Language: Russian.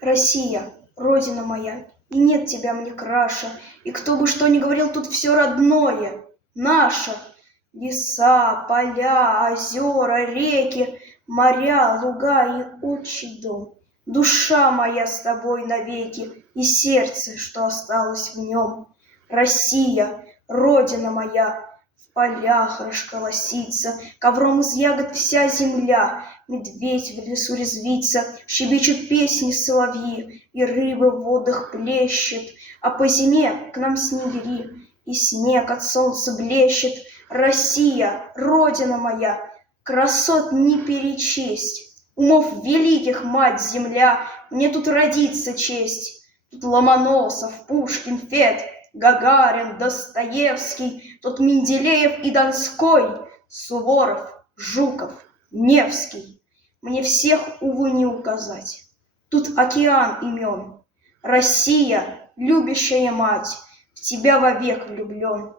Россия, родина моя, и нет тебя мне краше, и кто бы что ни говорил, тут все родное, наше. Леса, поля, озера, реки, моря, луга и отчий дом. Душа моя с тобой навеки, и сердце, что осталось в нем. Россия, родина моя, в полях расколосится, ковром из ягод вся земля, медведь в лесу резвится, щебечут песни соловьи, и рыбы в водах плещет, а по зиме к нам снегири, и снег от солнца блещет. Россия, родина моя, красот не перечесть, умов великих, мать земля, мне тут родиться честь. Тут Ломоносов, Пушкин, Фет, Гагарин, Достоевский, тут Менделеев и Донской, Суворов, Жуков, Невский. Мне всех, увы, не указать. Тут океан имен. Россия, любящая мать, в тебя вовек влюблен.